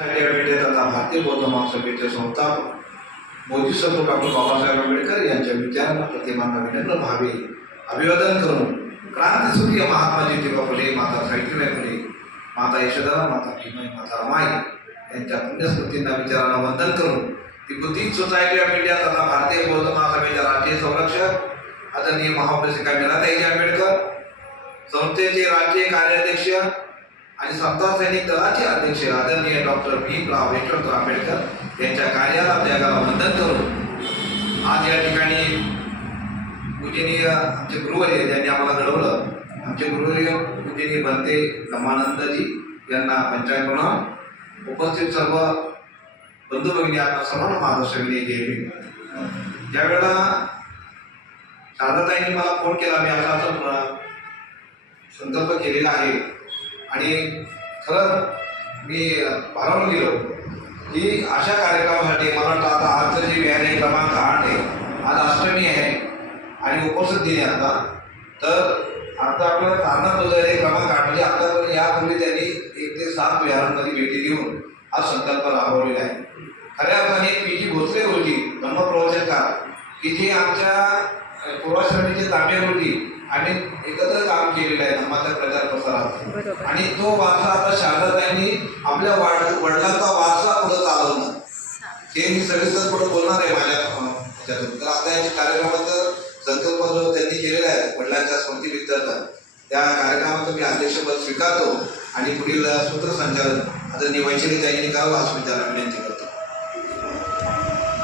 तथा भारतीय बौद्ध महासभेचे संस्थापक बोधिसत्व डॉक्टर बाबासाहेब आंबेडकर यांच्या विचारांना प्रतिमांना विनम्र भावे अभिवादन करून क्रांतीसूर्य महात्मा ज्योतिबा फुले, माता सावित्रीबाई फुले, माता यशोधरा, माता भीमाई, माता रमाई यांच्या पुण्यस्मृतींना विचारांना वंदन करून दी बुद्धिस्ट सोसायटी ऑफ इंडिया तथा भारतीय बौद्ध महासभेच्या राष्ट्रीय संरक्षक आदरणीय महापरिषिका मीराताईजी आंबेडकर, संस्थेचे राष्ट्रीय कार्याध्यक्ष आणि समता सैनिक दलाचे अध्यक्ष आदरणीय डॉक्टर भीमराव यशवंतराव आंबेडकर यांच्या कार्याला त्यागाला वंदन करून आज या ठिकाणी पूजनीय आमचे गुरुवर्य ज्यांनी आम्हाला घडवलं, आमचे गुरुवर्य पूजनीय बनते ब्रह्मानंदजी यांना पंचायत म्हणून उपस्थित सर्व बंधू भगिनी आपल्या सर्वांना मार्गदर्शक जय. ज्यावेळेला शारदाताईंनी मला फोन केला, मी असा संकल्प केलेला आहे आणि खरं मी भारावून गेलो की अशा कार्यक्रमासाठी मला वाटतं आता आजचं जे व्याज आहे क्रमांक 8 आहे, आज अष्टमी आहे आणि उपस्थित दिली आता, तर आता आपल्याला कारणात हे क्रमांक 8 म्हणजे आतापर्यंत यापूर्वी त्यांनी 1 ते 7 विहारांमध्ये भेटी देऊन हा संकल्प राबवलेला आहे. खऱ्या अर्थाने पी.जी. भोसले गुरुजी धर्मप्रवचनकार की जे आमच्या पूर्वाश्रमीचे तांबे गुरुजी आणि एकत्र काम केलेलं आहे धर्माच्या प्रचार प्रसारात, आणि तो वारसा आता शारदाताईंनी आपल्या वडिलांचा वारसा पुढे चालवणं हे मी सविस्तर पुढे बोलणार आहे माझ्या ह्याच्यातून. तर आता या कार्यक्रमाचं संकल्प जो त्यांनी केलेला आहे वडिलांच्या स्मृतीप्रित्यर्थ, त्या कार्यक्रमाचं मी अध्यक्षपद स्वीकारतो आणि पुढील सूत्रसंचालन आदरणीय वैशालीताईंनी करावं असं विचारायला विनंती करतो.